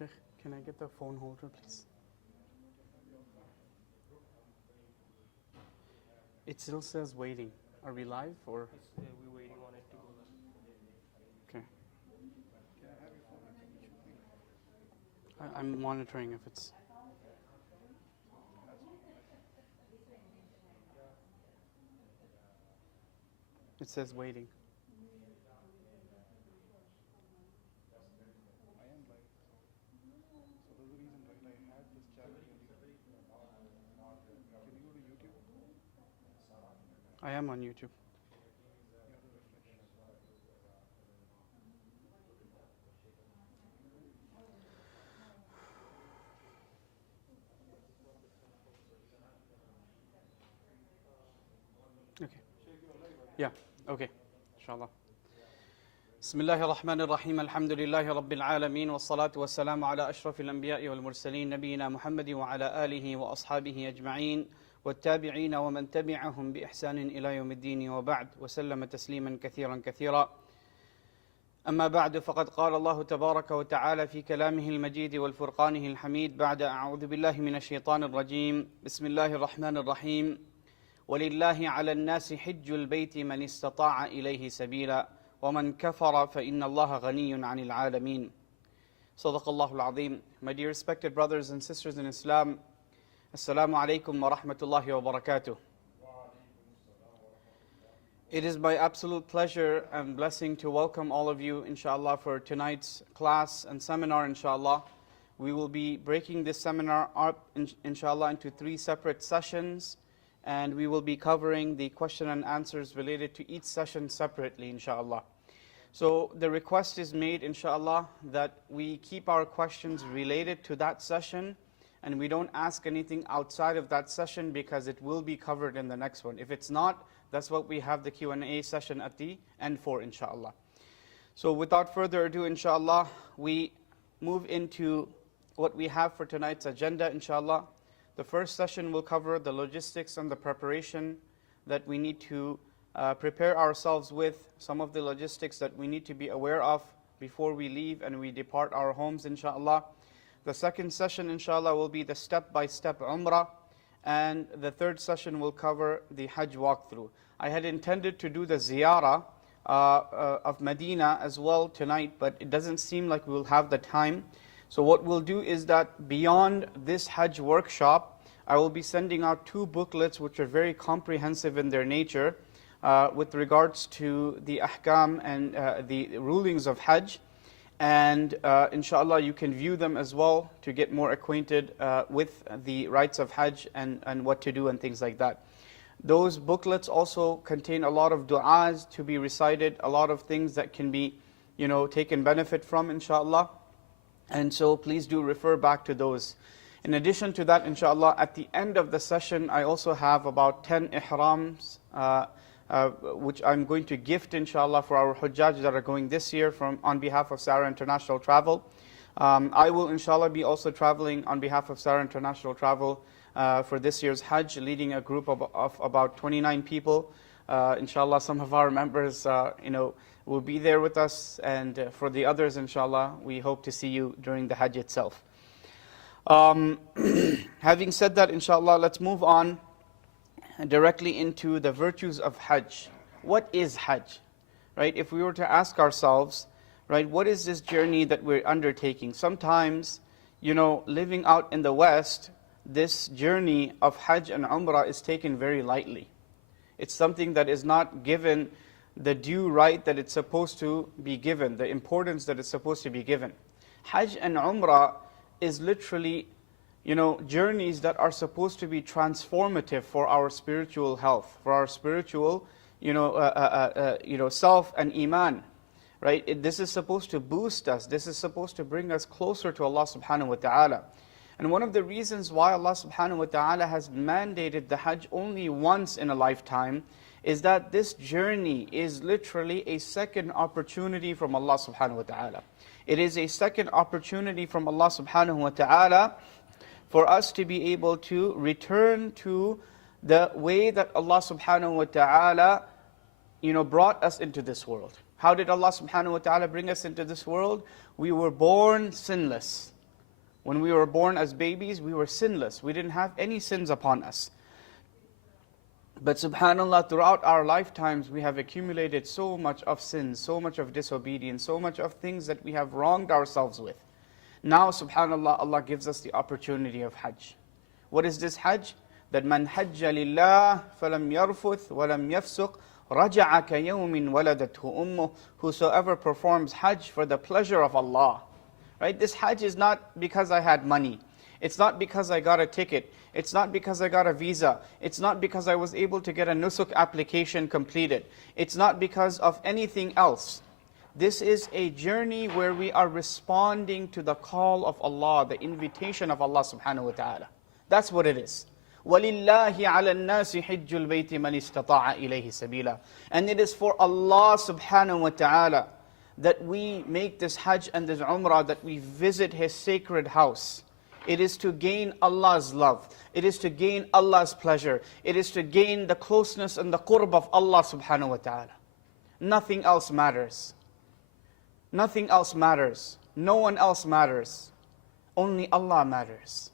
Shaykh, can I get the phone holder, please? It still says waiting. Are we live or? We're waiting on it to go. Okay. I'm monitoring if it's. It says waiting. I am live. So there's a reason, right? I had this challenge earlier. Can you go to YouTube? I am on YouTube. You have to refresh. Okay. Yeah. Okay. Inshallah. بسم الله الرحمن الرحيم الحمد لله رب العالمين والصلاة والسلام على أشرف الأنبياء والمرسلين نبينا محمد وعلى آله وأصحابه أجمعين والتابعين ومن تبعهم بإحسان إلى يوم الدين وبعد وسلم تسليما كثيرا كثيرا. أما بعد فقد قال الله تبارك وتعالى في كلامه المجيد والفرقانه الحميد بعد أعوذ بالله من الشيطان الرجيم بسم الله الرحمن الرحيم ولله على الناس حج البيت من استطاع إليه سبيلا ومن كفر فإن الله غني عن العالمين. صدق الله العظيم. My dear respected brothers and sisters in Islam, Assalamu alaikum wa rahmatullahi wa barakatuh. It is my absolute pleasure and blessing to welcome all of you, inshallah, for tonight's class and seminar, inshallah. We will be breaking this seminar up, inshallah, into 3 separate sessions, and we will be covering the question and answers related to each session separately, inshallah. So the request is made, inshallah, that we keep our questions related to that session, and we don't ask anything outside of that session because it will be covered in the next one. If it's not, that's what we have the Q&A session at the end for, inshallah. So without further ado, inshallah, we move into what we have for tonight's agenda, inshallah. The first session will cover the logistics and the preparation that we need to prepare ourselves with, some of the logistics that we need to be aware of before we leave and we depart our homes, inshallah. The second session, inshallah, will be the step-by-step umrah, and the third session will cover the Hajj walkthrough. I had intended to do the ziyarah of Medina as well tonight, but it doesn't seem like we will have the time. So what we'll do is that beyond this Hajj workshop, I will be sending out 2 booklets which are very comprehensive in their nature with regards to the ahkam and the rulings of Hajj. And inshallah, you can view them as well to get more acquainted with the rites of Hajj and what to do and things like that. Those booklets also contain a lot of du'as to be recited, a lot of things that can be, taken benefit from, inshallah. And so please do refer back to those. In addition to that, inshallah, at the end of the session, I also have about 10 ihrams, which I'm going to gift, inshallah, for our Hujjaj that are going this year on behalf of Sarah International Travel. I will, inshallah, be also traveling on behalf of Sarah International Travel for this year's Hajj, leading a group of about 29 people. Inshallah, some of our members, will be there with us, and for the others, inshallah, we hope to see you during the Hajj itself. Having said that, inshallah, let's move on directly into the virtues of Hajj. What is Hajj? Right? If we were to ask ourselves, right, what is this journey that we're undertaking? Sometimes, living out in the West, this journey of Hajj and Umrah is taken very lightly. It's something that is not given the due right that it's supposed to be given, the importance that it's supposed to be given. Hajj and Umrah is literally, journeys that are supposed to be transformative for our spiritual health, for our spiritual, self and iman, right? This is supposed to boost us. This is supposed to bring us closer to Allah subhanahu wa ta'ala. And one of the reasons why Allah subhanahu wa ta'ala has mandated the Hajj only once in a lifetime is that this journey is literally a second opportunity from Allah subhanahu wa ta'ala. It is a second opportunity from Allah subhanahu wa ta'ala for us to be able to return to the way that Allah subhanahu wa ta'ala, brought us into this world. How did Allah subhanahu wa ta'ala bring us into this world? We were born sinless. When we were born as babies, we were sinless. We didn't have any sins upon us. But subhanAllah, throughout our lifetimes, we have accumulated so much of sins, so much of disobedience, so much of things that we have wronged ourselves with. Now, subhanAllah, Allah gives us the opportunity of Hajj. What is this Hajj? That man hajja lillah falam yarfuth walam yafsuq raja'a ka yawmin waladathu ummuh. Whosoever performs Hajj for the pleasure of Allah. Right? This Hajj is not because I had money. It's not because I got a ticket. It's not because I got a visa. It's not because I was able to get a nusuk application completed. It's not because of anything else. This is a journey where we are responding to the call of Allah, the invitation of Allah subhanahu wa ta'ala. That's what it is. وَلِلَّهِ عَلَى النَّاسِ حِجُّ الْبَيْتِ مَنِ اسْتَطَاعَ إِلَيْهِ سَبِيلًا. And it is for Allah subhanahu wa ta'ala that we make this Hajj and this Umrah, that we visit His sacred house. It is to gain Allah's love. It is to gain Allah's pleasure. It is to gain the closeness and the qurb of Allah subhanahu wa ta'ala. Nothing else matters. Nothing else matters. No one else matters. Only Allah matters.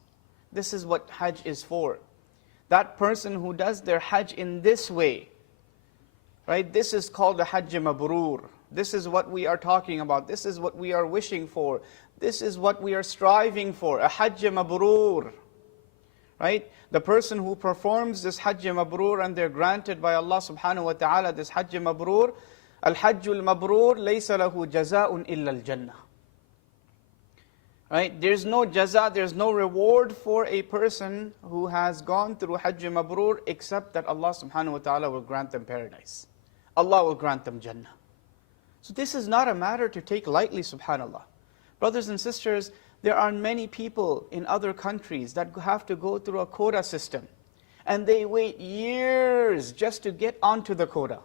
This is what Hajj is for. That person who does their Hajj in this way, right? This is called a Hajj Mabrur. This is what we are talking about. This is what we are wishing for. This is what we are striving for, a Hajj Mabrur. Right? The person who performs this Hajj Mabrur and they're granted by Allah subhanahu wa ta'ala this Hajj Mabrur, Al-Hajjul Mabrur laysa lahu jaza'un illa al-Jannah. Right? There's no jaza, there's no reward for a person who has gone through Hajj Mabrur except that Allah subhanahu wa ta'ala will grant them paradise. Allah will grant them Jannah. So this is not a matter to take lightly, subhanAllah. Brothers and sisters, there are many people in other countries that have to go through a quota system. And they wait years just to get onto the quota.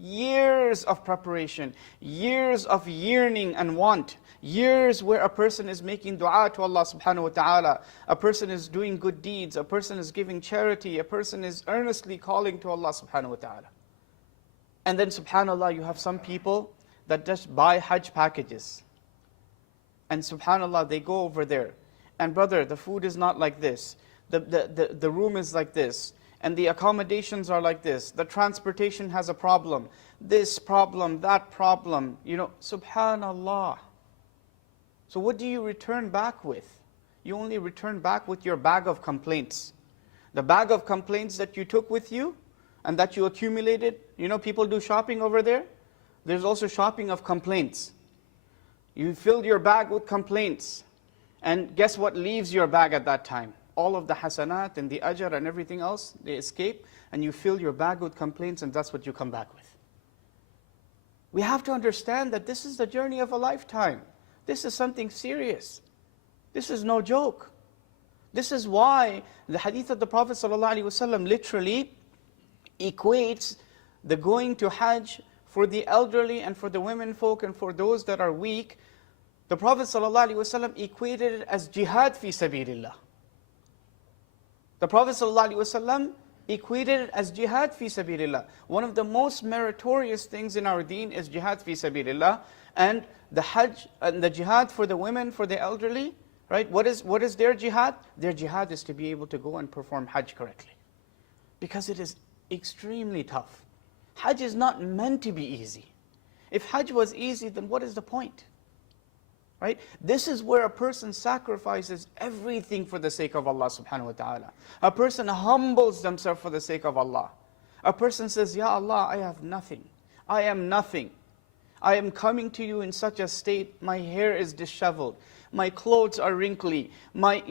Years of preparation, years of yearning and want, years where a person is making dua to Allah subhanahu wa ta'ala, a person is doing good deeds, a person is giving charity, a person is earnestly calling to Allah subhanahu wa ta'ala. And then subhanAllah, you have some people that just buy Hajj packages. And subhanAllah, they go over there. And brother, the food is not like this. The room is like this. And the accommodations are like this. The transportation has a problem. This problem, that problem. You know, subhanAllah. So what do you return back with? You only return back with your bag of complaints. The bag of complaints that you took with you and that you accumulated. You know, people do shopping over there. There's also shopping of complaints. You filled your bag with complaints. And guess what leaves your bag at that time? All of the hasanat and the ajr and everything else, they escape. And you fill your bag with complaints and that's what you come back with. We have to understand that this is the journey of a lifetime. This is something serious. This is no joke. This is why the hadith of the Prophet ﷺ literally equates the going to Hajj for the elderly and for the women folk and for those that are weak. The Prophet ﷺ equated it as jihad fi sabilillah. The Prophet ﷺ equated it as jihad fi sabilillah. One of the most meritorious things in our deen is jihad fi sabilillah. And the Hajj and the jihad for the women, for the elderly, right? What is their jihad? Their jihad is to be able to go and perform Hajj correctly. Because it is extremely tough. Hajj is not meant to be easy. If Hajj was easy, then what is the point? Right? This is where a person sacrifices everything for the sake of Allah subhanahu wa ta'ala. A person humbles themselves for the sake of Allah. A person says, Ya Allah, I have nothing. I am nothing. I am coming to you in such a state, my hair is disheveled. My clothes are wrinkly. My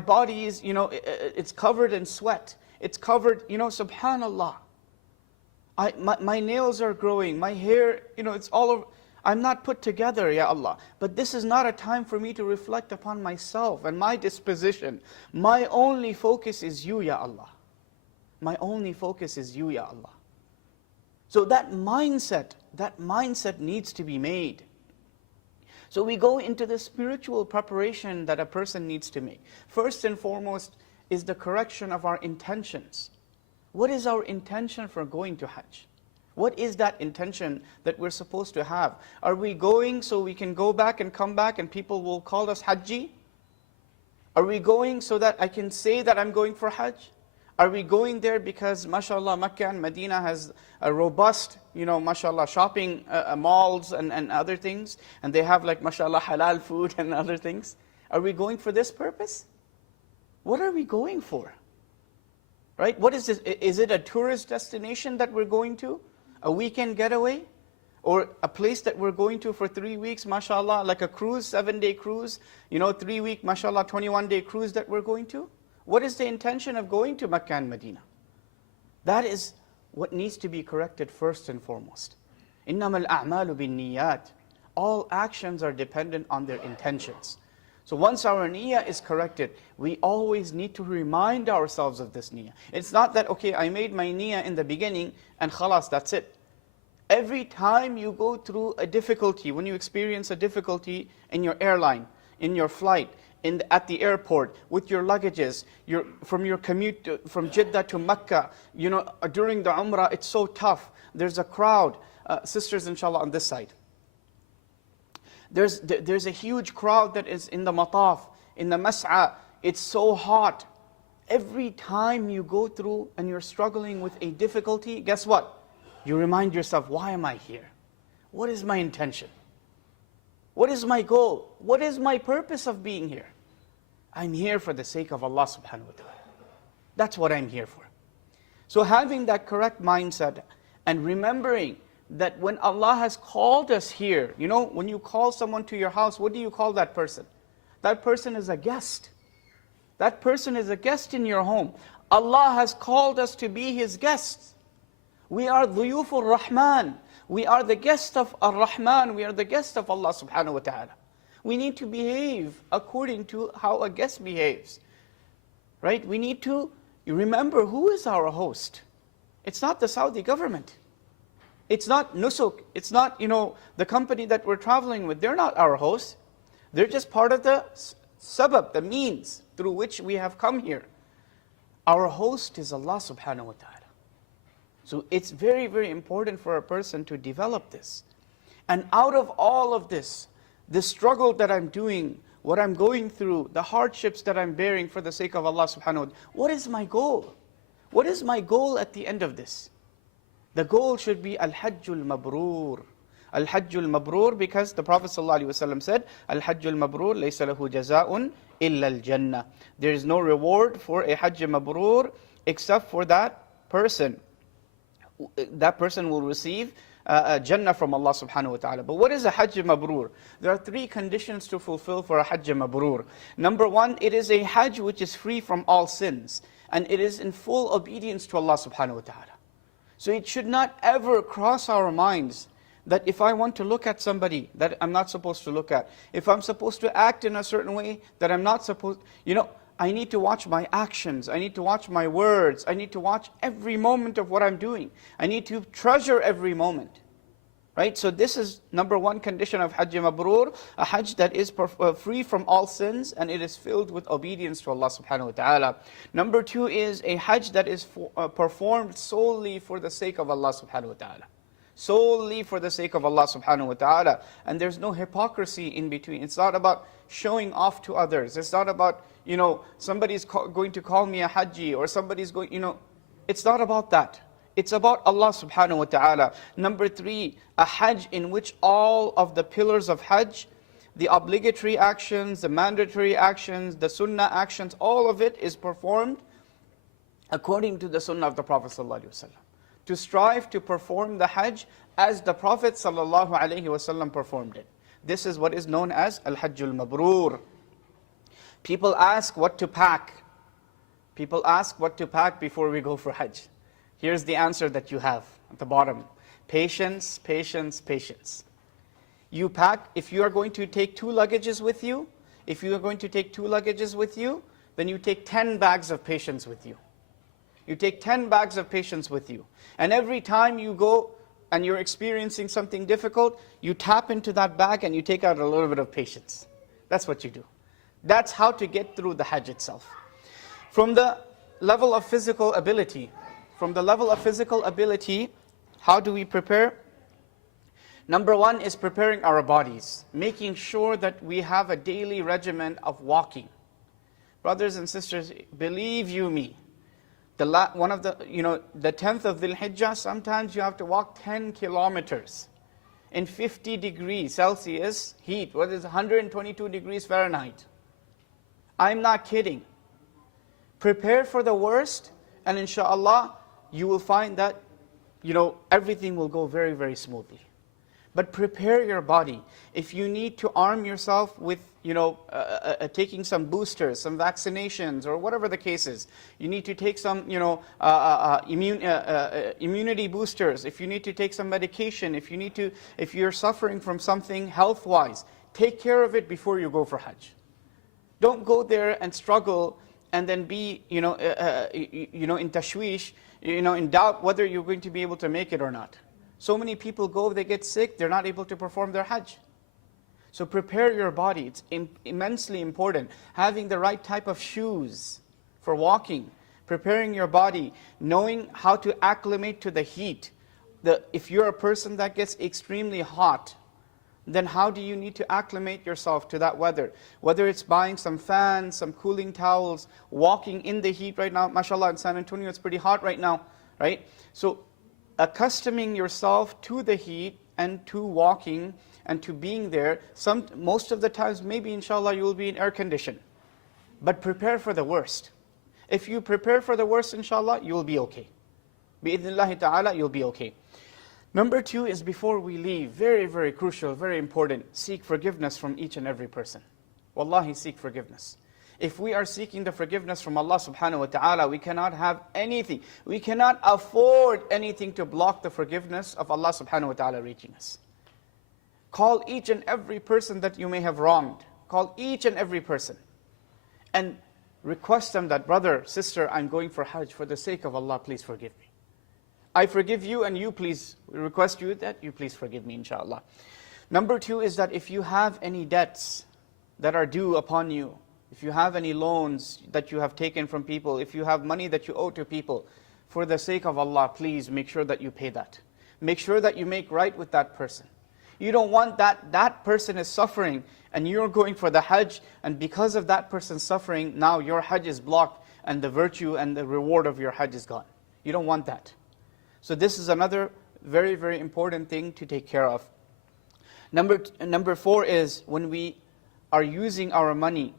body is, it's covered in sweat. It's covered, subhanallah. My nails are growing. My hair, it's all over. I'm not put together, Ya Allah. But this is not a time for me to reflect upon myself and my disposition. My only focus is you, Ya Allah. My only focus is you, Ya Allah. So that mindset needs to be made. So we go into the spiritual preparation that a person needs to make. First and foremost is the correction of our intentions. What is our intention for going to Hajj? What is that intention that we're supposed to have? Are we going so we can go back and come back and people will call us Hajji? Are we going so that I can say that I'm going for Hajj? Are we going there because, mashallah, Mecca and Medina has a robust, mashallah, shopping malls and other things, and they have like, mashallah, halal food and other things? Are we going for this purpose? What are we going for? Right? What is this? Is it a tourist destination that we're going to? A weekend getaway? Or a place that we're going to for 3 weeks, mashallah, like a cruise, 7-day cruise, 3-week, mashallah, 21-day cruise that we're going to? What is the intention of going to Mecca and Medina? That is what needs to be corrected first and foremost. إِنَّمَا الْأَعْمَالُ بِالنِّيَّاتِ. All actions are dependent on their intentions. So once our niyyah is corrected, we always need to remind ourselves of this niyyah. It's not that, okay, I made my niyyah in the beginning and khalas, that's it. Every time you go through a difficulty, when you experience a difficulty in your airline, in your flight, at the airport, with your luggages, from your commute from Jeddah to Mecca, during the Umrah, it's so tough. There's a crowd. Sisters, inshallah, on this side. There's a huge crowd that is in the mataf, in the mas'a. It's so hot. Every time you go through and you're struggling with a difficulty, guess what? You remind yourself, why am I here? What is my intention? What is my goal? What is my purpose of being here? I'm here for the sake of Allah subhanahu wa ta'ala. That's what I'm here for. So having that correct mindset and remembering that when Allah has called us here, when you call someone to your house, what do you call that person? That person is a guest. That person is a guest in your home. Allah has called us to be His guests. We are Dhuyufur Rahman. We are the guest of Ar-Rahman. We are the guest of Allah subhanahu wa ta'ala. We need to behave according to how a guest behaves. Right? We need to remember who is our host. It's not the Saudi government. It's not Nusuk. It's not, the company that we're traveling with. They're not our hosts. They're just part of the sabab, the means through which we have come here. Our host is Allah subhanahu wa ta'ala. So it's very, very important for a person to develop this. And out of all of this, the struggle that I'm doing, what I'm going through, the hardships that I'm bearing for the sake of Allah subhanahu wa ta'ala, what is my goal? What is my goal at the end of this? The goal should be Al-Hajjul Mabrur. Al-Hajjul Mabrur, because the Prophet ﷺ said, Al-Hajjul Mabrur laysa lahu jaza'un illa al-Jannah. There is no reward for a Hajj Mabrur except for that person. That person will receive Jannah from Allah subhanahu wa ta'ala. But what is a Hajj Mabrur? There are 3 conditions to fulfill for a Hajj Mabrur. Number 1, it is a Hajj which is free from all sins. And it is in full obedience to Allah subhanahu wa ta'ala. So it should not ever cross our minds that if I want to look at somebody that I'm not supposed to look at, if I'm supposed to act in a certain way that I'm not supposed, I need to watch my actions, I need to watch my words, I need to watch every moment of what I'm doing. I need to treasure every moment. Right? So this is number 1 condition of Hajj Mabrur, a Hajj that is free from all sins and it is filled with obedience to Allah subhanahu wa ta'ala. Number 2 is a Hajj that is performed solely for the sake of Allah subhanahu wa ta'ala. Solely for the sake of Allah subhanahu wa ta'ala. And there's no hypocrisy in between. It's not about showing off to others. It's not about, somebody's going to call me a Hajji or somebody's going, it's not about that. It's about Allah subhanahu wa ta'ala. Number 3, a Hajj in which all of the pillars of Hajj, the obligatory actions, the mandatory actions, the sunnah actions, all of it is performed according to the sunnah of the Prophet sallallahu alaihi wasallam. To strive to perform the Hajj as the Prophet sallallahu alaihi wasallam performed it. This is what is known as Al-Hajjul Mabrur. People ask what to pack. People ask what to pack before we go for Hajj. Here's the answer that you have at the bottom. Patience, patience, patience. You pack, if you are going to take 2 luggages with you, then you take 10 bags of patience with you. You take 10 bags of patience with you. And every time you go and you're experiencing something difficult, you tap into that bag and you take out a little bit of patience. That's what you do. That's how to get through the Hajj itself. From the level of physical ability, how do we prepare? Number 1 is preparing our bodies, making sure that we have a daily regimen of walking. Brothers and sisters, believe you me, one of the, the 10th of Dhul Hijjah, sometimes you have to walk 10 kilometers in 50 degrees Celsius heat, what is 122 degrees Fahrenheit. I'm not kidding. Prepare for the worst, and inshallah, you will find that, everything will go very, very smoothly. But prepare your body. If you need to arm yourself with, taking some boosters, some vaccinations, or whatever the case is, you need to take some, immunity boosters. If you need to take some medication, if you're suffering from something health-wise, take care of it before you go for Hajj. Don't go there and struggle and then be, in tashwish, in doubt whether you're going to be able to make it or not. So many people go, they get sick, they're not able to perform their Hajj. So prepare your body. It's immensely important. Having the right type of shoes for walking, preparing your body, knowing how to acclimate to the heat. If you're a person that gets extremely hot, then how do you need to acclimate yourself to that weather? Whether it's buying some fans, some cooling towels, walking in the heat right now. MashaAllah, in San Antonio, it's pretty hot right now, right? So accustoming yourself to the heat and to walking and to being there, most of the times, maybe inshallah, you will be in air condition. But prepare for the worst. If you prepare for the worst, inshallah, you will be okay. Bi-idhnillahi ta'ala, you'll be okay. Number 2 is before we leave, very, very crucial, very important, seek forgiveness from each and every person. Wallahi, seek forgiveness. If we are seeking the forgiveness from Allah subhanahu wa ta'ala, we cannot have anything. We cannot afford anything to block the forgiveness of Allah subhanahu wa ta'ala reaching us. Call each and every person that you may have wronged. Call each and every person. And request them that, brother, sister, I'm going for Hajj. For the sake of Allah, please forgive me. I forgive you, and you please, request you that you please forgive me, inshallah. Number 2 is that if you have any debts that are due upon you, if you have any loans that you have taken from people, if you have money that you owe to people, for the sake of Allah, please make sure that you pay that. Make sure that you make right with that person. You don't want that person is suffering and you're going for the Hajj, and because of that person's suffering, now your Hajj is blocked and the virtue and the reward of your Hajj is gone. You don't want that. So this is another very, very important thing to take care of. Number 4 is when we are using our money,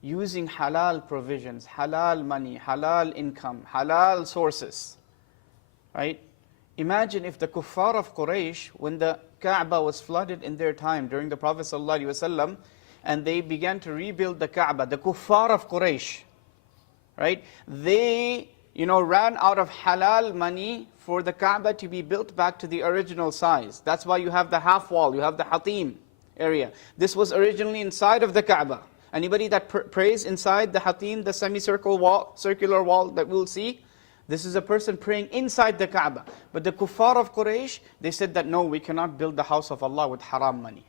using halal provisions, halal money, halal income, halal sources, right? Imagine if the kuffar of Quraysh, when the Kaaba was flooded in their time during the Prophet ﷺ, and they began to rebuild the Kaaba, the kuffar of Quraysh, right? They, ran out of halal money for the Kaaba to be built back to the original size. That's why you have the half wall, you have the Hatim area. This was originally inside of the Kaaba. Anybody that prays inside the Hatim, the semicircular wall that we'll see, this is a person praying inside the Kaaba. But the kuffar of Quraysh, they said that no, we cannot build the house of Allah with haram money.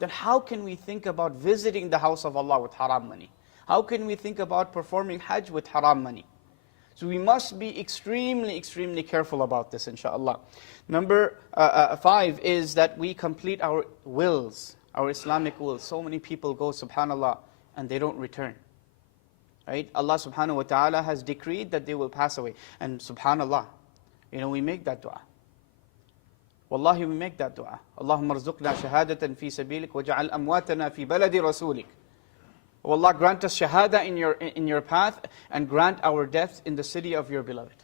Then how can we think about visiting the house of Allah with haram money? How can we think about performing Hajj with haram money? So we must be extremely, extremely careful about this, inshallah. Number 5 is that we complete our wills, our Islamic wills. So many people go, subhanallah, and they don't return. Right? Allah subhanahu wa ta'ala has decreed that they will pass away. And subhanallah, we make that dua. Wallahi, we make that dua. Allahumma rzuqna shahadatan fi sabilik waj'al amwatana fi baladi rasulik. Oh Allah, grant us shahada in your path, and grant our death in the city of your beloved.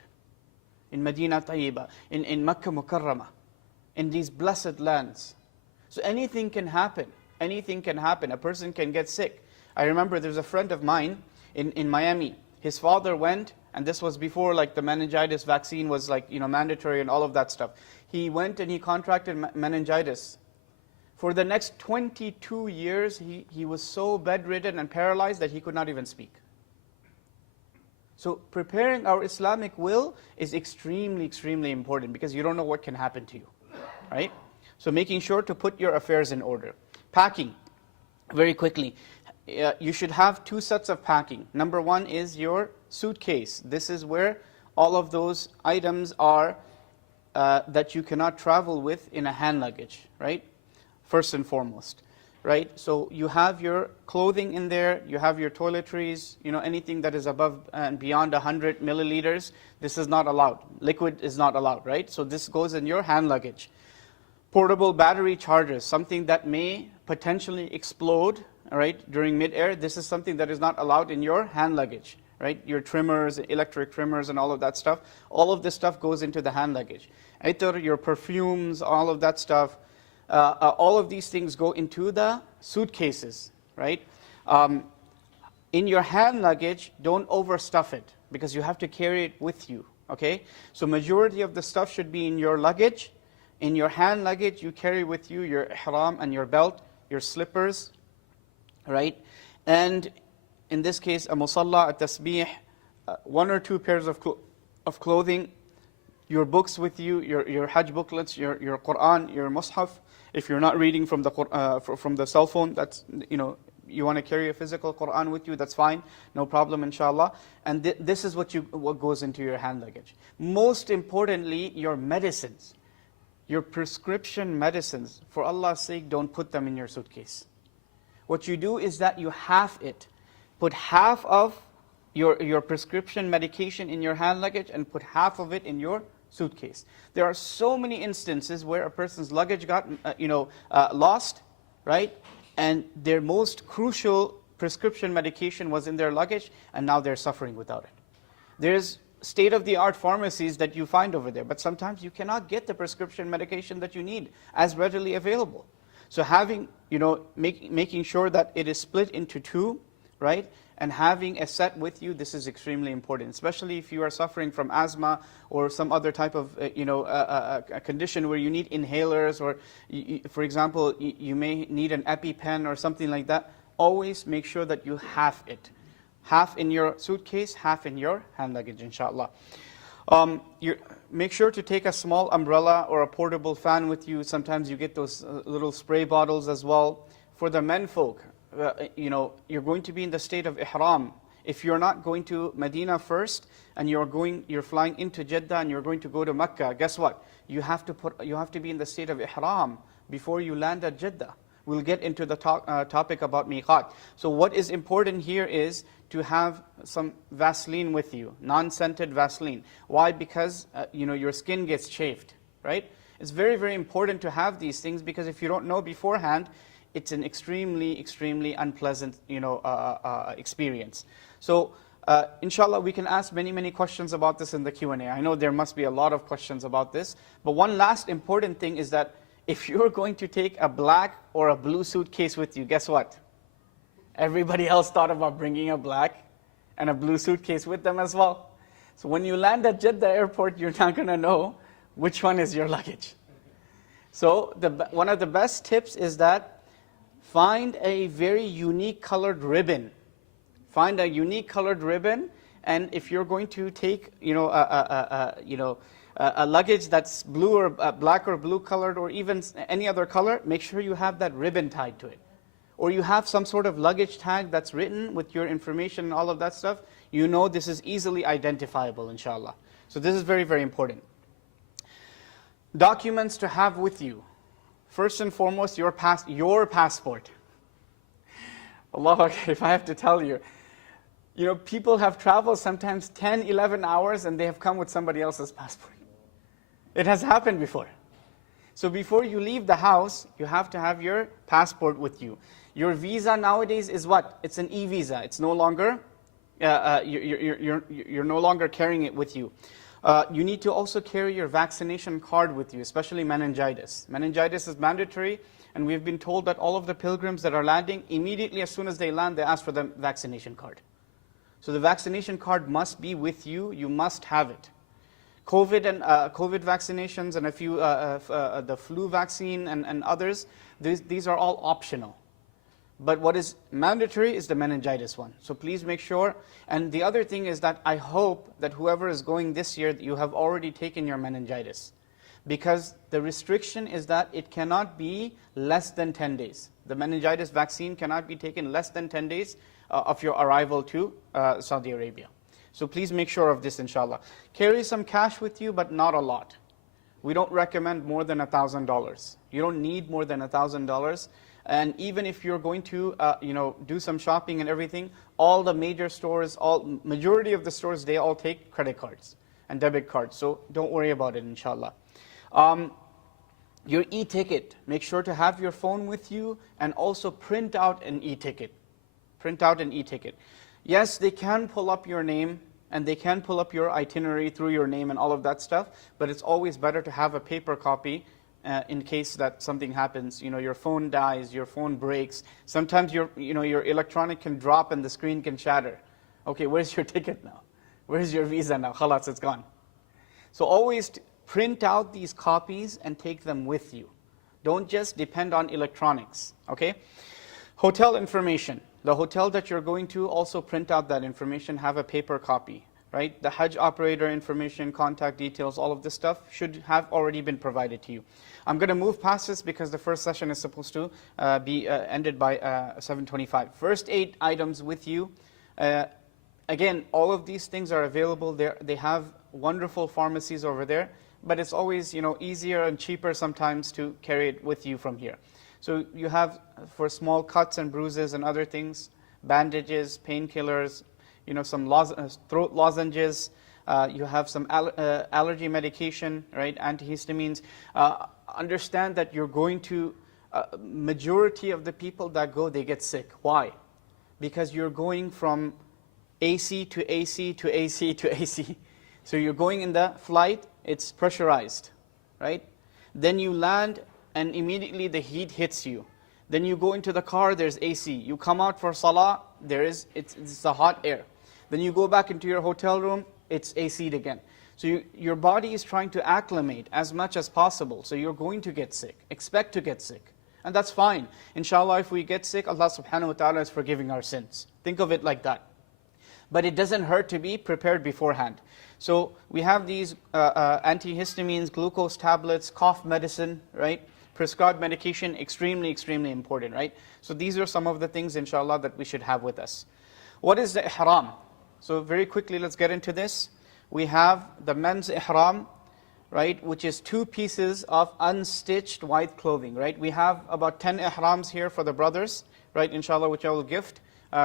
In Medina Tayyiba, in Makkah Mukarramah, in these blessed lands. So anything can happen. Anything can happen. A person can get sick. I remember there's a friend of mine in Miami. His father went, and this was before the meningitis vaccine was mandatory and all of that stuff. He went and he contracted meningitis. For the next 22 years, he was so bedridden and paralyzed that he could not even speak. So preparing our Islamic will is extremely, extremely important, because you don't know what can happen to you, right? So making sure to put your affairs in order. Packing, very quickly. You should have 2 sets of packing. Number 1 is your suitcase. This is where all of those items are that you cannot travel with in a hand luggage, right? First and foremost, right? So you have your clothing in there, you have your toiletries, anything that is above and beyond 100 milliliters, this is not allowed. Liquid is not allowed, right? So this goes in your hand luggage. Portable battery chargers, something that may potentially explode, right, during midair. This is something that is not allowed in your hand luggage, right? Your trimmers, electric trimmers, and all of that stuff. All of this stuff goes into the hand luggage. Itar, your perfumes, all of that stuff. All of these things go into the suitcases, right? In your hand luggage, don't overstuff it because you have to carry it with you, okay? So majority of the stuff should be in your luggage. In your hand luggage, you carry with you your ihram and your belt, your slippers, right? And in this case, a musalla, a tasbih, 1 or 2 pairs of clothing, your books with you, your Hajj booklets, your Quran, your mushaf. If you're not reading from the cell phone, that's, you want to carry a physical Quran with you, that's fine, no problem, inshallah. And this is what goes into your hand luggage. Most importantly, your medicines. Your prescription medicines, for Allah's sake, don't put them in your suitcase. What you do is that you half it. Put half of your prescription medication in your hand luggage and put half of it in your suitcase. There are so many instances where a person's luggage got lost, right? And their most crucial prescription medication was in their luggage, and now they're suffering without it. There's state-of-the-art pharmacies that you find over there, but sometimes you cannot get the prescription medication that you need as readily available. So having, making sure that it is split into 2, right? And having a set with you, this is extremely important, especially if you are suffering from asthma or some other type of, a condition where you need inhalers, or, for example, you may need an EpiPen or something like that. Always make sure that you have it. Half in your suitcase, half in your hand luggage, inshallah. Make sure to take a small umbrella or a portable fan with you. Sometimes you get those little spray bottles as well. For the men folk, you're going to be in the state of ihram. If you're not going to Medina first, and you're flying into Jeddah and you're going to go to Mecca, guess what? You have to be in the state of ihram before you land at Jeddah. We'll get into the topic about miqat. So what is important here is to have some Vaseline with you, non-scented Vaseline. Why? Because your skin gets chafed, right? It's very, very important to have these things, because if you don't know beforehand, it's an extremely, extremely unpleasant experience. So inshallah, we can ask many, many questions about this in the Q&A. I know there must be a lot of questions about this. But one last important thing is that if you're going to take a black or a blue suitcase with you, guess what? Everybody else thought about bringing a black and a blue suitcase with them as well. So when you land at Jeddah airport, you're not going to know which one is your luggage. So one of the best tips is that find a very unique colored ribbon. Find a unique colored ribbon, and if you're going to take a luggage that's blue or black or blue colored, or even any other color, make sure you have that ribbon tied to it. Or you have some sort of luggage tag that's written with your information and all of that stuff. This is easily identifiable, inshallah. So this is very, very important. Documents to have with you. First and foremost, your passport. Allah, if I have to tell you, people have traveled sometimes 10, 11 hours and they have come with somebody else's passport. It has happened before. So before you leave the house, you have to have your passport with you. Your visa nowadays is what? It's an e-visa. It's no longer, you're no longer carrying it with you. You need to also carry your vaccination card with you, especially meningitis. Meningitis is mandatory, and we've been told that all of the pilgrims that are landing, immediately as soon as they land, they ask for the vaccination card. So the vaccination card must be with you. You must have it. COVID vaccinations and a few, the flu vaccine and others, these are all optional. But what is mandatory is the meningitis one. So please make sure. And the other thing is that I hope that whoever is going this year, you have already taken your meningitis. Because the restriction is that it cannot be less than 10 days. The meningitis vaccine cannot be taken less than 10 days of your arrival to Saudi Arabia. So please make sure of this, inshallah. Carry some cash with you, but not a lot. We don't recommend more than $1,000. You don't need more than $1,000. And even if you're going to, do some shopping and everything, all the major stores, majority of the stores, they all take credit cards and debit cards. So don't worry about it, inshallah. Your e-ticket, make sure to have your phone with you and also print out an e-ticket. Print out an e-ticket. Yes, they can pull up your name and they can pull up your itinerary through your name and all of that stuff, but it's always better to have a paper copy in case that something happens. Your phone dies, your phone breaks. Sometimes your electronic can drop and the screen can shatter. Okay, where's your ticket now? Where's your visa now? Khalas, it's gone. So always print out these copies and take them with you. Don't just depend on electronics, okay? Hotel information. The hotel that you're going to, also print out that information, have a paper copy, right? The Hajj operator information, contact details, all of this stuff should have already been provided to you. I'm going to move past this because the first session is supposed to be ended by 7:25. First 8 items with you. Again, all of these things are available there. They have wonderful pharmacies over there, but it's always easier and cheaper sometimes to carry it with you from here. So you have, for small cuts and bruises and other things, bandages, painkillers, some throat lozenges. You have some allergy medication, right? Antihistamines. Understand that you're going to, majority of the people that go, they get sick. Why? Because you're going from AC to AC to AC to AC. So you're going in the flight, it's pressurized, right? Then you land and immediately the heat hits you. Then you go into the car, there's AC. You come out for salah, it's the hot air. Then you go back into your hotel room, it's AC'd again. So your body is trying to acclimate as much as possible. So you're going to get sick. Expect to get sick. And that's fine. Inshallah, if we get sick, Allah subhanahu wa ta'ala is forgiving our sins. Think of it like that. But it doesn't hurt to be prepared beforehand. So we have these antihistamines, glucose tablets, cough medicine, right? Prescribed medication, extremely, extremely important, right? So these are some of the things, inshallah, that we should have with us. What is the ihram? So very quickly, let's get into this. We have the men's ihram, right, which is 2 pieces of unstitched white clothing, right? We have about 10 ihrams here for the brothers, right, inshallah, which I will gift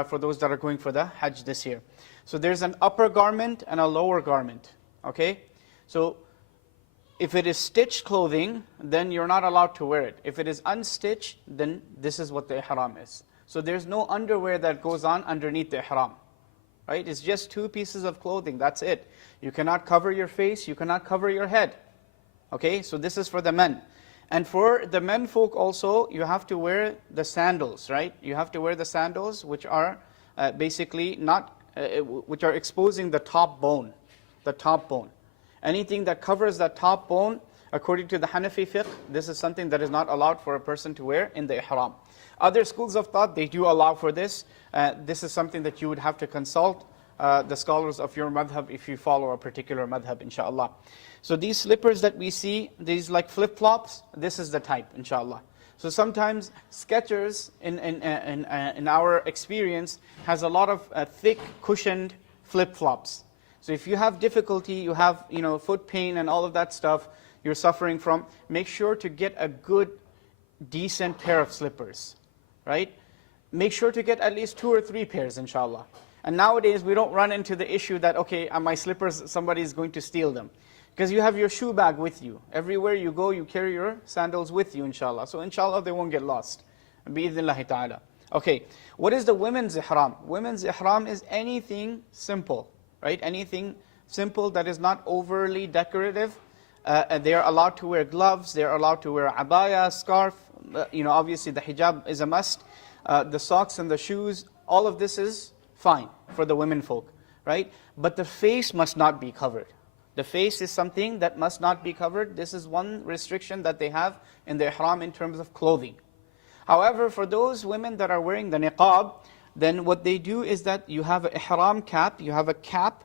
for those that are going for the Hajj this year. So there's an upper garment and a lower garment, okay? So if it is stitched clothing, then you're not allowed to wear it. If it is unstitched, then this is what the ihram is. So there's no underwear that goes on underneath the ihram, right? It's just 2 pieces of clothing, that's it. You cannot cover your face, you cannot cover your head. Okay, so this is for the men. And for the men folk also, you have to wear the sandals, right? You have to wear the sandals which are basically not, which are exposing the top bone, the top bone. Anything that covers that top bone, according to the Hanafi fiqh, this is something that is not allowed for a person to wear in the ihram. Other schools of thought, they do allow for this. This is something that you would have to consult the scholars of your madhab if you follow a particular madhab, inshallah. So these slippers that we see, these like flip-flops, this is the type, inshallah. So sometimes Skechers, in our experience, has a lot of thick, cushioned flip-flops. So if you have difficulty, you have foot pain and all of that stuff you're suffering from, make sure to get a good, decent pair of slippers, right? Make sure to get at least 2 or 3 pairs, inshallah. And nowadays, we don't run into the issue that, okay, my slippers, somebody is going to steal them. Because you have your shoe bag with you. Everywhere you go, you carry your sandals with you, inshallah. So inshallah, they won't get lost. Bi-idhnillahi ta'ala. Okay, what is the women's ihram? Women's ihram is anything simple, right? Anything simple that is not overly decorative. They are allowed to wear gloves. They are allowed to wear abaya, scarf. Obviously the hijab is a must. The socks and the shoes, all of this is fine for the women folk, right? But the face must not be covered. The face is something that must not be covered. This is one restriction that they have in the ihram in terms of clothing. However, for those women that are wearing the niqab, then what they do is that you have an ihram cap, you have a cap,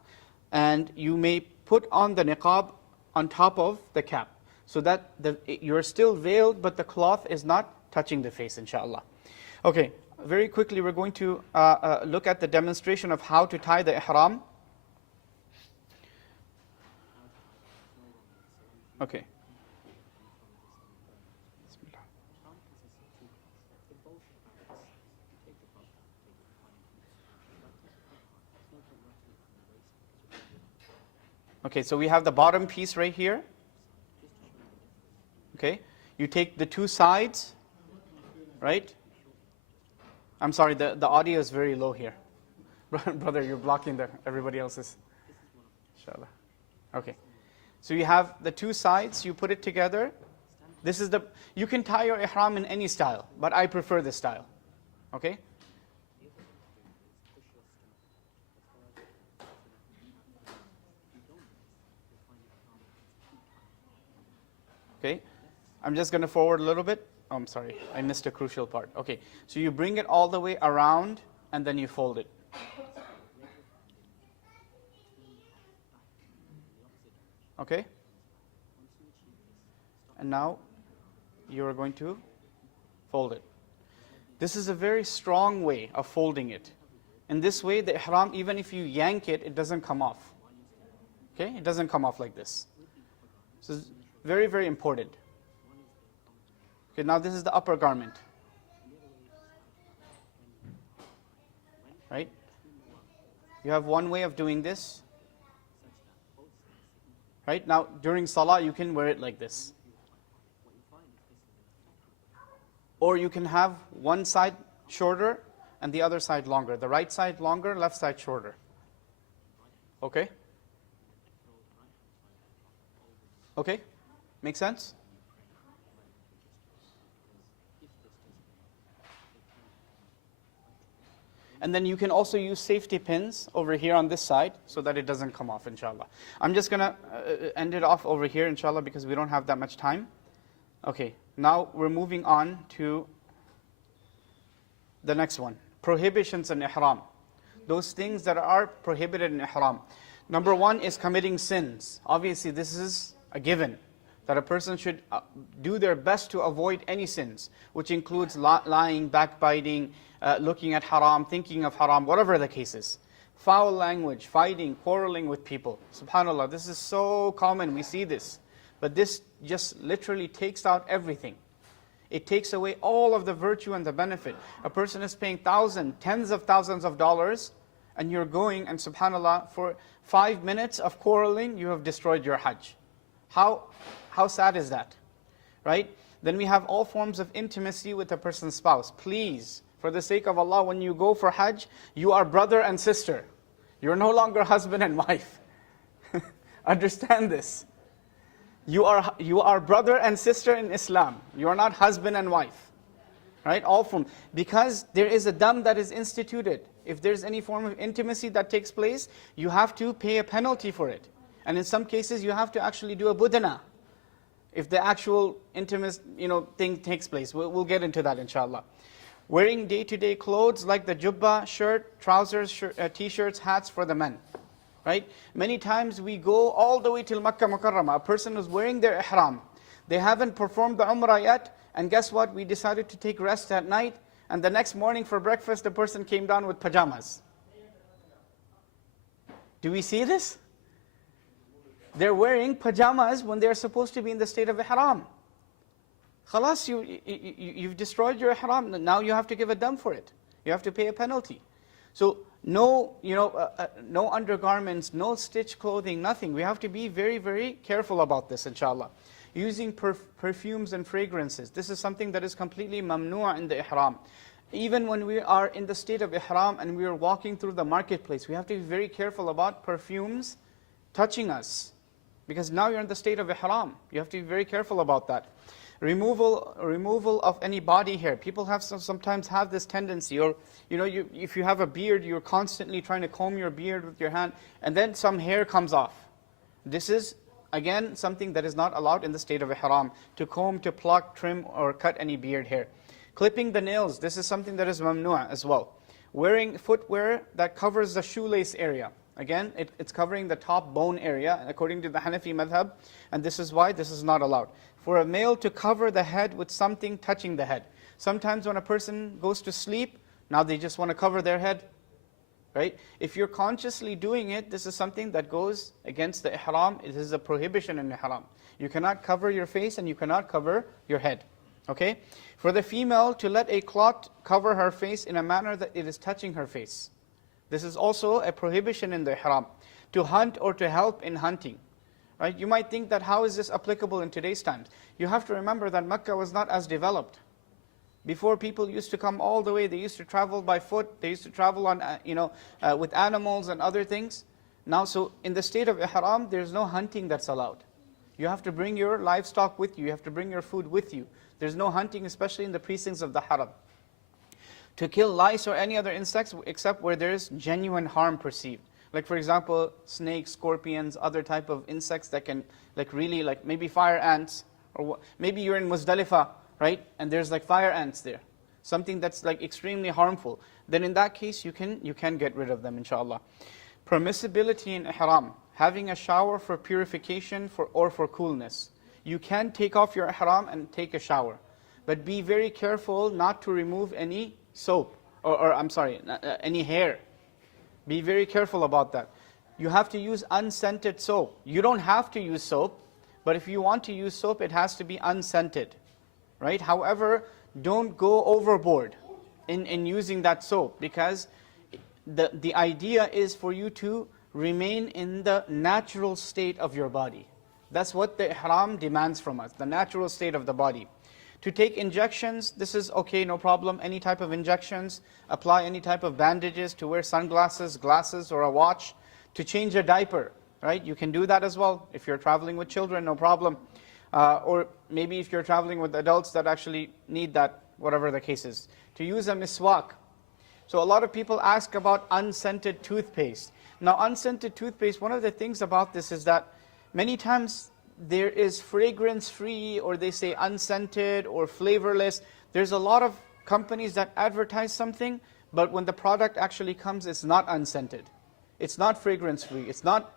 and you may put on the niqab on top of the cap, so that you're still veiled, but the cloth is not touching the face, inshallah. Okay, very quickly we're going to look at the demonstration of how to tie the ihram. Okay. Okay, so we have the bottom piece right here. Okay, you take the two sides, right? I'm sorry, the audio is very low here. Brother, you're blocking everybody else's. Inshallah. Okay, so you have the two sides, you put it together. This is you can tie your ihram in any style, but I prefer this style. Okay? Okay, I'm just going to forward a little bit. Oh, I'm sorry, I missed a crucial part. Okay, so you bring it all the way around and then you fold it. Okay? And now you are going to fold it. This is a very strong way of folding it. In this way, the ihram, even if you yank it, it doesn't come off. Okay? It doesn't come off like this. So it's very, very important. Okay, now this is the upper garment. Right? You have one way of doing this. Right? Now, during salah, you can wear it like this. Or you can have one side shorter and the other side longer. The right side longer, left side shorter. Okay? Okay? Make sense? And then you can also use safety pins over here on this side so that it doesn't come off, inshallah. I'm just going to end it off over here, inshallah, because we don't have that much time. Okay, now we're moving on to the next one. Prohibitions in ihram. Those things that are prohibited in ihram. Number one is committing sins. Obviously, this is a given, that a person should do their best to avoid any sins, which includes lying, backbiting, looking at haram, thinking of haram, whatever the case is. Foul language, fighting, quarreling with people. SubhanAllah, this is so common, we see this. But this just literally takes out everything. It takes away all of the virtue and the benefit. A person is paying thousands, tens of thousands of dollars, and you're going, and SubhanAllah, for 5 minutes of quarreling, you have destroyed your Hajj. How sad is that? Right? Then we have all forms of intimacy with a person's spouse. Please, for the sake of Allah, when you go for Hajj, you are brother and sister. You're no longer husband and wife. Understand this. You are brother and sister in Islam. You are not husband and wife. Right? Because there is a dam that is instituted. If there's any form of intimacy that takes place, you have to pay a penalty for it. And in some cases, you have to actually do a budana if the actual intimate thing takes place. We'll get into that, inshallah. Wearing day-to-day clothes like the jubba, shirt, trousers, t-shirts, hats for the men. Right? Many times we go all the way till Makkah Mukarramah. A person is wearing their ihram. They haven't performed the umrah yet. And guess what? We decided to take rest at night. And the next morning for breakfast, the person came down with pajamas. Do we see this? They're wearing pajamas when they're supposed to be in the state of ihram. Khalas, you've destroyed your ihram. Now you have to give a dam for it. You have to pay a penalty. So no undergarments, no stitched clothing, nothing. We have to be very, very careful about this, inshallah. Using perfumes and fragrances. This is something that is completely mamnu'a in the ihram. Even when we are in the state of ihram and we are walking through the marketplace, we have to be very careful about perfumes touching us. Because now you're in the state of ihram. You have to be very careful about that. Removal of any body hair. People sometimes have this tendency, or if you have a beard, you're constantly trying to comb your beard with your hand, and then some hair comes off. This is, again, something that is not allowed in the state of ihram, to comb, to pluck, trim, or cut any beard hair. Clipping the nails, this is something that is mamnu'a as well. Wearing footwear that covers the shoelace area. Again, it's covering the top bone area, according to the Hanafi madhab, and this is why this is not allowed. For a male to cover the head with something touching the head. Sometimes when a person goes to sleep, now they just want to cover their head. Right? If you're consciously doing it, this is something that goes against the ihram. It is a prohibition in ihram. You cannot cover your face and you cannot cover your head. Okay? For the female to let a cloth cover her face in a manner that it is touching her face. This is also a prohibition in the ihram. to hunt or to help in hunting. Right? You might think that how is this applicable in today's times? You have to remember that Mecca was not as developed. Before, people used to come all the way. They used to travel by foot. They used to travel on, with animals and other things. Now, so in the state of ihram, there's no hunting that's allowed. You have to bring your livestock with you. You have to bring your food with you. There's no hunting, especially in the precincts of the haram. To kill lice or any other insects, except where there is genuine harm perceived. Like, for example, snakes, scorpions, other type of insects that can, maybe fire ants, or maybe you're in Muzdalifah, right? And there's like fire ants there, something that's like extremely harmful. Then in that case, you can get rid of them, inshallah. Permissibility in ihram, having a shower for purification or for coolness. You can take off your ihram and take a shower, but be very careful not to remove any soap, any hair. Be very careful about that. You have to use unscented soap. You don't have to use soap, but if you want to use soap, it has to be unscented, right? However, don't go overboard in using that soap, because the idea is for you to remain in the natural state of your body. That's what the ihram demands from us, the natural state of the body. To take injections, this is okay, no problem. Any type of injections, apply any type of bandages, to wear sunglasses, glasses, or a watch, to change a diaper, right? You can do that as well. If you're traveling with children, no problem. Or maybe if you're traveling with adults that actually need that, whatever the case is. To use a miswak. So a lot of people ask about unscented toothpaste. Now, unscented toothpaste, one of the things about this is that many times there is fragrance-free, or they say unscented or flavorless. There's a lot of companies that advertise something, but when the product actually comes, it's not unscented. It's not fragrance-free. It's not,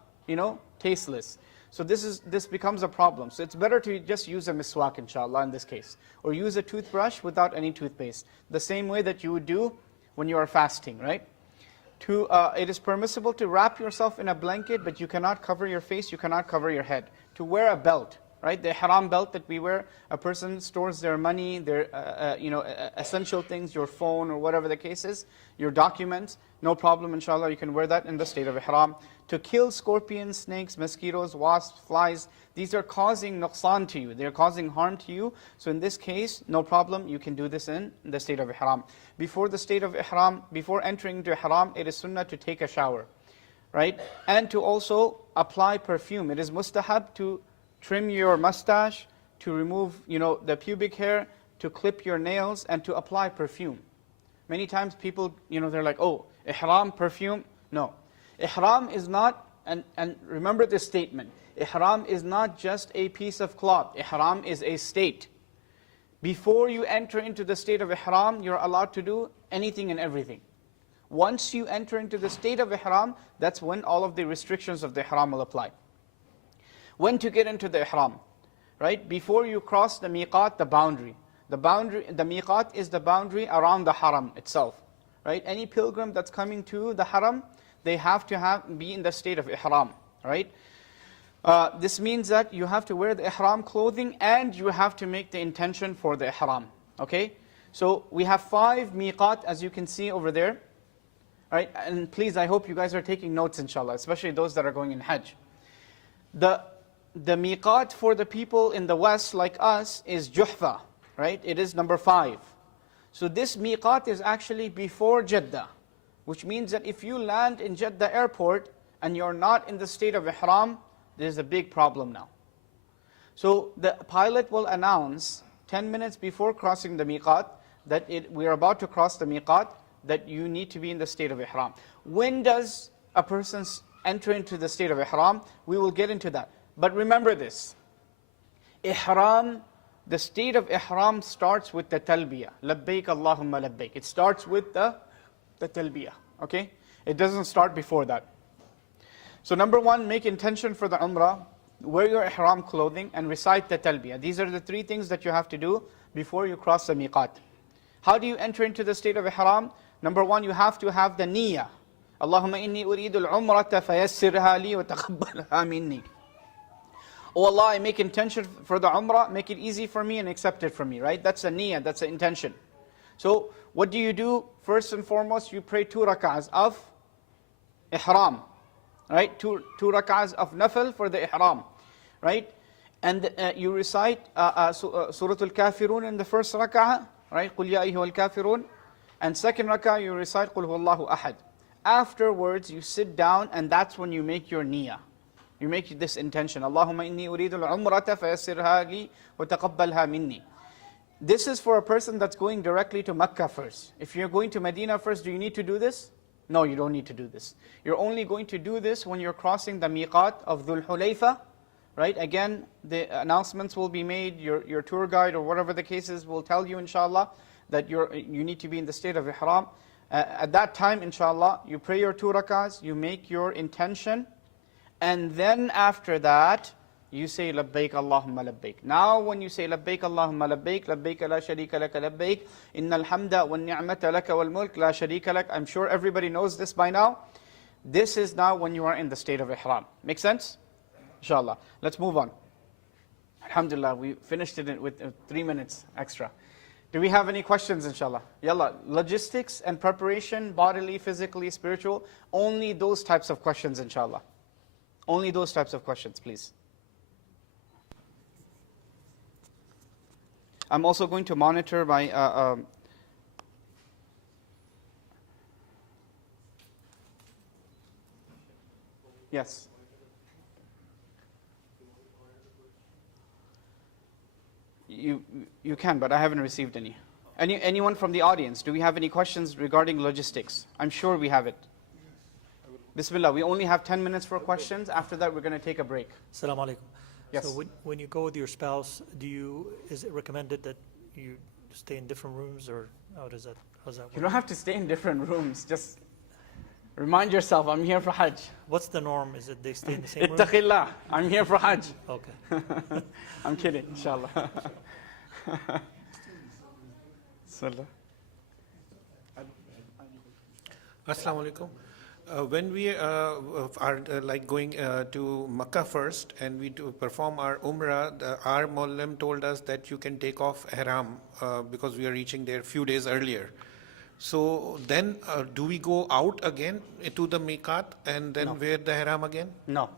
tasteless. So this becomes a problem. So it's better to just use a miswak, inshallah, in this case. Or use a toothbrush without any toothpaste. The same way that you would do when you are fasting, right? It is permissible to wrap yourself in a blanket, but you cannot cover your face, you cannot cover your head. To wear a belt, right? The ihram belt that we wear, a person stores their money, their essential things, your phone or whatever the case is, your documents, no problem, inshallah, you can wear that in the state of ihram. To kill scorpions, snakes, mosquitoes, wasps, flies, these are causing nuqsan to you, they're causing harm to you. So in this case, no problem, you can do this in the state of ihram. Before the state of ihram, before entering into ihram, it is sunnah to take a shower, right? And to also apply perfume. It is mustahab to trim your mustache, to remove, the pubic hair, to clip your nails, and to apply perfume. Many times people, they're like, oh, ihram, perfume. No. Ihram is not, and remember this statement, ihram is not just a piece of cloth. Ihram is a state. Before you enter into the state of ihram, you're allowed to do anything and everything. Once you enter into the state of ihram, that's when all of the restrictions of the ihram will apply. When to get into the ihram, right? Before you cross the miqat, the boundary. The miqat is the boundary around the haram itself, right? Any pilgrim that's coming to the haram, they have to be in the state of ihram, right? This means that you have to wear the ihram clothing and you have to make the intention for the ihram, okay? So we have 5 miqat, as you can see over there. Right? And please, I hope you guys are taking notes, inshallah, especially those that are going in Hajj. The miqat for the people in the West, like us, is Juhfa, right? It is number 5. So this miqat is actually before Jeddah, which means that if you land in Jeddah airport and you're not in the state of ihram, there's a big problem now. So the pilot will announce 10 minutes before crossing the miqat that we're about to cross the miqat, that you need to be in the state of ihram. When does a person enter into the state of ihram? We will get into that. But remember this, ihram, the state of ihram starts with the talbiyah. Labbaik Allahumma labbaik. It starts with the talbiyah, okay? It doesn't start before that. So number 1, make intention for the umrah, wear your ihram clothing, and recite the talbiyah. These are the 3 things that you have to do before you cross the miqat. How do you enter into the state of ihram? Number 1, you have to have the niyyah. Allahumma inni uridu al-umrata fayassirha li wa taqabbalha minni. Oh Allah, I make intention for the umrah, make it easy for me and accept it from me, right? That's a niyyah, that's the intention. So what do? First and foremost, you pray 2 rak'ahs of ihram. right? Two rak'ahs of nafil for the ihram, right? And you recite Surah Al-Kafirun in the first rak'ah, right? قُلْ يَا أَيُّهَا الْكَافِرُونَ. And second rak'ah, you recite قُلْ هُوَ اللَّهُ أَحَدٌ. Afterwards, you sit down, and that's when you make your niyyah. You make this intention. Allahumma inni uridu al-umrata fayassirha li wa taqabbalha minni. This is for a person that's going directly to Mecca first. If you're going to Medina first, do you need to do this? No, you don't need to do this. You're only going to do this when you're crossing the miqat of Dhul Hulayfa, right? Again, the announcements will be made. Your tour guide or whatever the case is will tell you, inshallah, that you need to be in the state of ihram. At that time, inshallah, you pray your 2 rakahs, you make your intention, and then after that, you say labbaik Allahumma labbaik. Now when you say labbaik Allahumma labbaik, labbaik la sharika laka labbaik, innal hamda wan ni'mata laka wal mulk la sharika lak. I'm sure everybody knows this by now. This is now when you are in the state of ihram. Make sense? Inshallah. Let's move on. Alhamdulillah, we finished it with 3 minutes extra. Do we have any questions, inshallah? Yalla, logistics and preparation, bodily, physically, spiritual, only those types of questions, inshallah. Only those types of questions, please. I'm also going to monitor my yes. You can, but I haven't received any. Anyone from the audience, do we have any questions regarding logistics? I'm sure we have it. Bismillah, we only have 10 minutes for questions. After that, we're going to take a break. Assalamu alaikum. Yes. So when you go with your spouse, is it recommended that you stay in different rooms, or how's that You work? don't have to stay in different rooms. Just remind yourself, I'm here for Hajj. What's the norm? Is it they stay in the same room? Ittaqillah, I'm here for Hajj. Okay. I'm kidding, inshallah. Sallah. Assalamu alaikum. When we are like going to Makkah first and we do perform our Umrah, our Mullim told us that you can take off ihram because we are reaching there a few days earlier. So then do we go out again to the Miqat and then wear the ihram again? No.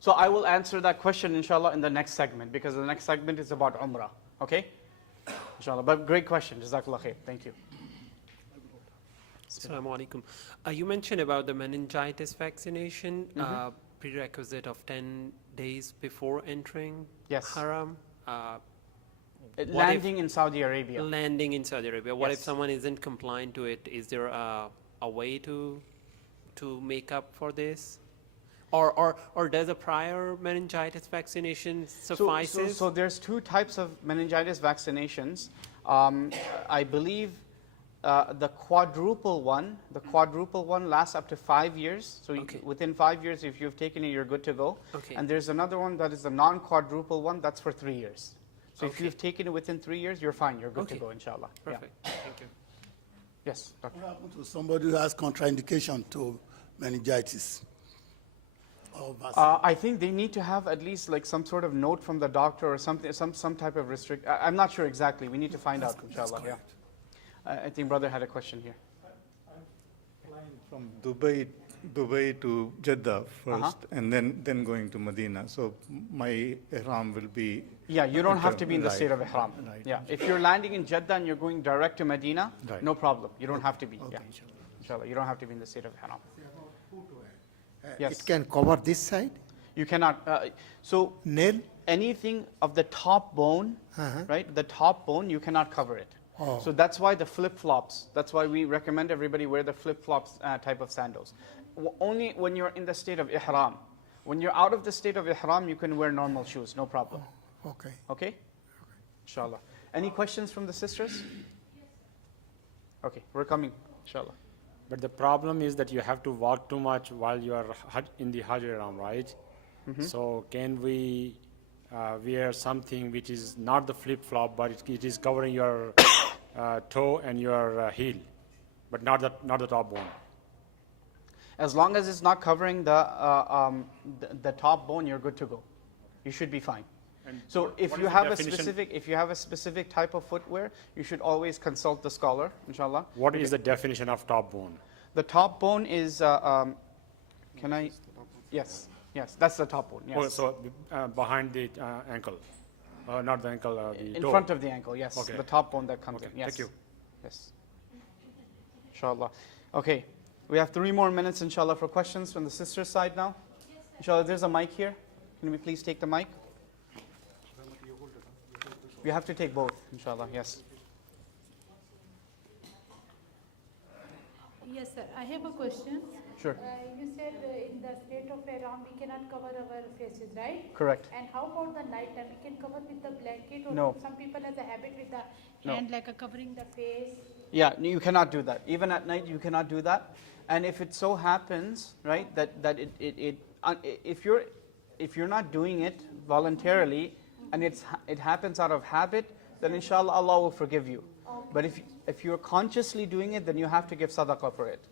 So I will answer that question, inshallah, in the next segment, because the next segment is about Umrah. Okay? Inshallah. But great question. Jazakallah khair. Thank you. Assalamu alaikum. You mentioned about the meningitis vaccination, prerequisite of 10 days before entering Yes. Haram. Landing in Saudi Arabia. Landing in Saudi Arabia. What if Yes. someone isn't compliant to it? Is there a way to make up for this? Or does a prior meningitis vaccination suffices? So there's 2 types of meningitis vaccinations. I believe the quadruple one lasts up to 5 years. So Okay. within 5 years, if you've taken it, you're good to go. Okay. And there's another one that is the non-quadruple one, that's for 3 years. So if Okay. you've taken it within 3 years, you're fine, you're good to Okay. go, inshallah. Yeah. Perfect. Thank you. Yes, doctor. What happens to somebody who has contraindication to meningitis? Or vaccine? I think they need to have at least like some sort of note from the doctor or something, some type of restrict. I'm not sure exactly. We need to find out, That's inshallah. Yeah. correct. I think brother had a question here. Flying from Dubai to Jeddah first, and then going to Medina. So my ihram will be. Yeah, you don't have to be in the Right. state of ihram. Right. Yeah, if you're landing in Jeddah and you're going direct to Medina, Right. no problem. You don't have to be. Okay, Yeah, inshallah, you don't have to be in the state of ihram. Yes. It can cover this side, You cannot. So nail. anything of the top bone, right? The top bone, you cannot cover it. Oh. So that's why the flip-flops, that's why we recommend everybody wear the flip-flops type of sandals. Only when you're in the state of ihram. When you're out of the state of ihram, you can wear normal shoes, no problem. Okay. Okay? Inshallah. Any questions from the sisters? Okay, we're coming, inshallah. But the problem is that you have to walk too much while you are in the Hajj Ram, right? So can we wear something which is not the flip-flop, but it is covering your toe and your heel, but not the top bone? As long as it's not covering the top bone, you're good to go. You should be fine. So if what you is the have definition? if you have a specific type of footwear, you should always consult the scholar, inshallah. What is the definition of top bone? The top bone is, can I? Yes, yes, that's the top one, yes. Oh, so behind the ankle, not the ankle, the In toe. front of the ankle, yes, Okay. the top bone that comes Okay, in, yes. thank you. Yes. Inshallah. Okay, we have 3 more minutes, inshallah, for questions from the sister's side now. Inshallah, there's a mic here. Can we please take the mic? We have to take both, inshallah, yes. Yes, sir. I have a question. Sure. You said in the state of Iran we cannot cover our faces, right? Correct. And how about the night time? We can cover with the blanket, or No. some people has a habit with the No. hand like a covering the face. Yeah, you cannot do that. Even at night, you cannot do that. And if it so happens, right, that if you're not doing it voluntarily, and it happens out of habit, then inshallah Allah will forgive you. But if you're consciously doing it, then you have to give sadaqah for it.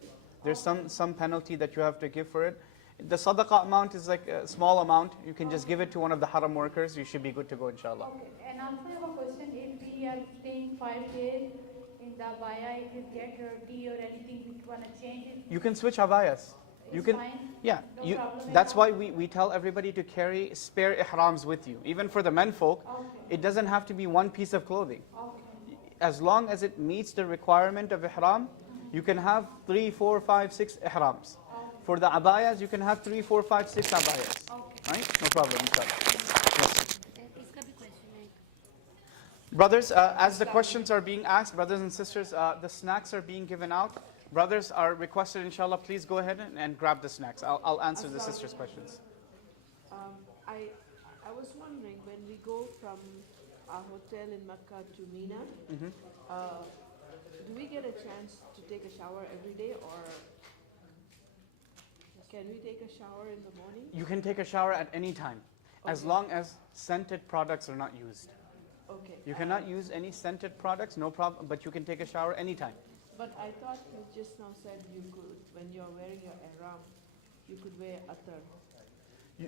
There's some penalty that you have to give for it. The sadaqah amount is like a small amount. You can just give it to one of the haram workers. You should be good to go, inshallah. Okay. And also I have a question. If we are staying 5 days in the abaya, if it get dirty or anything, we want to change it. You can switch abayas. You It's can, fine? yeah. No problem at That's all? why we tell everybody to carry spare ihrams with you. Even for the men folk, it doesn't have to be one piece of clothing. Okay. As long as it meets the requirement of ihram, you can have 3, 4, 5, 6 ihrams. For the abayas, you can have 3, 4, 5, 6 abayas. Right? No problem, inshallah. Yes. Brothers, as the questions are being asked, brothers and sisters, the snacks are being given out. Brothers are requested, inshallah, please go ahead and grab the snacks. I'll answer the sisters' questions. I was wondering, when we go from our hotel in Mecca to Mina, do we get a chance to take a shower every day, or can we take a shower in the morning? You can take a shower at any time, as long as scented products are not used. Okay. You cannot use any scented products, no problem, but you can take a shower anytime. But I thought you just now said you could, when you're wearing your ihram, you could wear attar.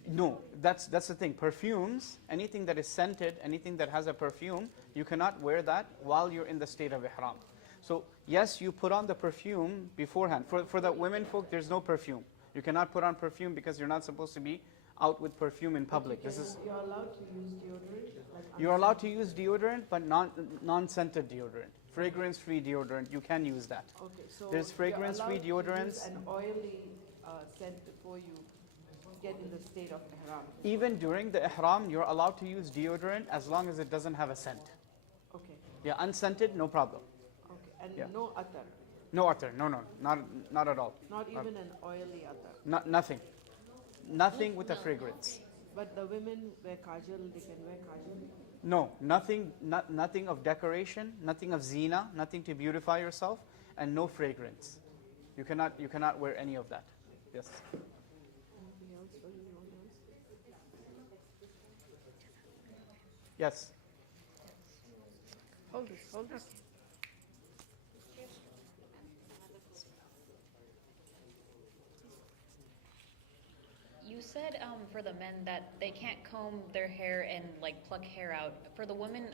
No, that's the thing. Perfumes, anything that is scented, anything that has a perfume, you cannot wear that while you're in the state of ihram. So yes, you put on the perfume beforehand. For the women folk, there's no perfume. You cannot put on perfume because you're not supposed to be out with perfume in public. You're allowed to use deodorant? You're allowed to use deodorant, but non-scented deodorant. Fragrance-free deodorant, you can use that. Okay, so there's fragrance-free you're allowed to deodorants. use an oily scent before you get in the state of ihram. Even during the ihram, you're allowed to use deodorant as long as it doesn't have a scent. Okay. Yeah, unscented, no problem. Okay, and Yeah. no attar. No attar, no, not at all. Not even an oily attar. Nothing. Nothing with a fragrance. But the women wear kajal, they can wear kajal? No, nothing of decoration, nothing of zina, nothing to beautify yourself, and no fragrance. You cannot wear any of that. Yes. Anything else for anyone else? Yes. Hold this, hold this. You said for the men that they can't comb their hair and like pluck hair out. For the women,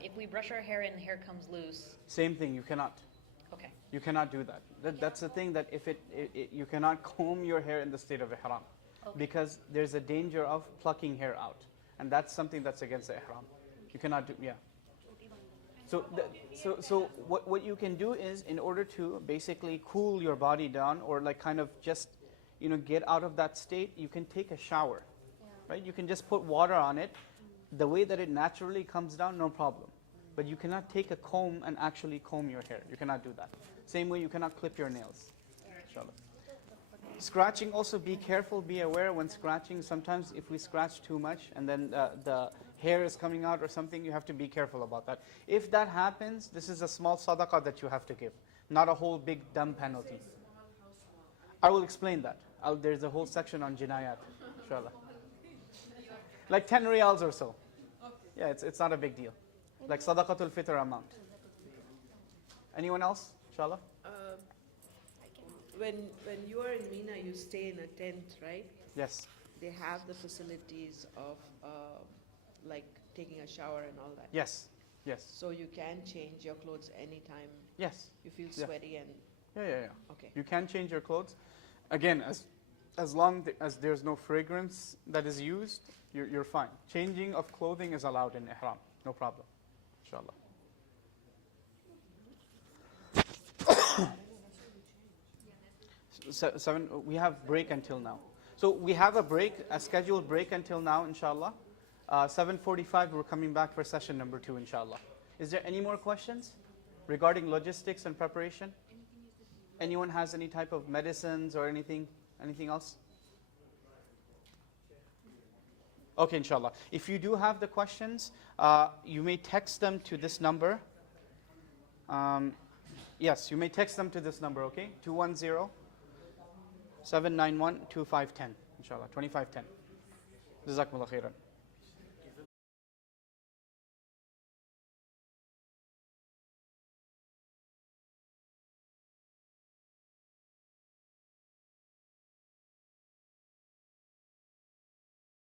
if we brush our hair and hair comes loose. Same thing. You cannot. Okay. You cannot do that. That's the thing, that if you cannot comb your hair in the state of ihram, because there's a danger of plucking hair out, and that's something that's against the ihram. You cannot do. Yeah. So what you can do is, in order to basically cool your body down, or like kind of just get out of that state, you can take a shower, right? You can just put water on it, the way that it naturally comes down, no problem. But you cannot take a comb and actually comb your hair. You cannot do that. Same way you cannot clip your nails. Inshallah. Scratching also, be careful, be aware when scratching. Sometimes if we scratch too much and then the hair is coming out or something, you have to be careful about that. If that happens, this is a small sadaqah that you have to give, not a whole big dumb penalty. I will explain that. There's a whole section on jinayat, inshallah. Like 10 riyals or so. Yeah, it's not a big deal. Like sadaqatul fitr amount. Anyone else, inshallah? When you are in Mina, you stay in a tent, right? Yes. They have the facilities of like taking a shower and all that. Yes. Yes. So you can change your clothes anytime. Yes. You feel Yeah. sweaty and Yeah. okay. You can change your clothes. Again, as long as there's no fragrance that is used, you're fine. Changing of clothing is allowed in ihram, no problem, inshallah. Seven, we have break until now. So we have a break, a scheduled break until now, inshallah. 7:45, we're coming back for session number 2, inshallah. Is there any more questions regarding logistics and preparation? Anyone has any type of medicines or anything else? Okay, inshallah. If you do have the questions, you may text them to this number. Yes, you may text them to this number, okay? 210-791-2510, inshallah, 2510. Jazakumullah khairan.